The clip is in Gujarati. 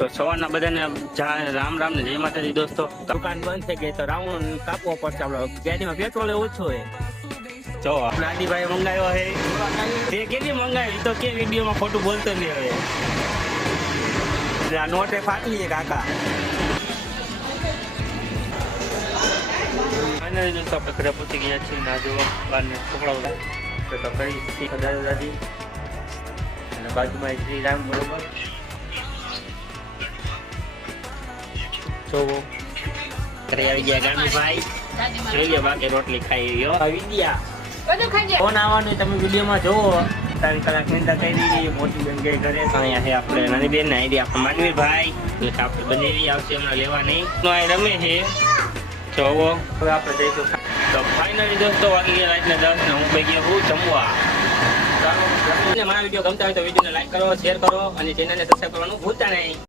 તો સવારના બધાને રામ રામ ને જય માતાજી દોસ્તો. દુકાન બંધ થઈ ગઈ તો રાઉન્ડ કાપવો પડશે. આપણે ગાડીમાં પેટ્રોલ ઓછું હોય. જો આપણે આદિભાઈ મંગાવ્યો છે. તે કેટલી મંગાવી તો કે વિડીયોમાં ખોટું બોલતો નહીં હવે. આ નોટે ફાટલી છે કાકા. ફાઇનલી દોસ્તો આપણે ઘરે પહોંચી ગયા છીએ. ના જો બહારને છોકરાઓ તો કરી દાદા દાદી અને બાજુમાં શ્રી રામ બરોબર જોવો ઘરે આવી ગયા ગામીભાઈ. જોઈ લો બાકી રોટલી ખાઈ રહ્યો આવી ગયા. ફોન આવવાનું તમે વિડીયોમાં જોવો. 3 કલાક નિંદા કરી દીધી. મોટી બેન ગઈ ઘરે. અહીંયા છે આપણે નાની બેન ને આવી આપણે માનવીરભાઈ. એટલે આપણે બનેવી આવશે હમણાં લેવા નહીં રમે છે જોવો. હવે આપણે જઈશું. તો ફાઇનલી દોસ્તો વાગી ગયા રાતના 10 ને હું ભાઈ ગયા હું જમવા. મારા વિડીયો ગમતા હોય તો વિડીયોને લાઈક કરો, શેર કરો અને ચેનલને સબસ્ક્રાઈબ કરવાનું ભૂલતા નહીં.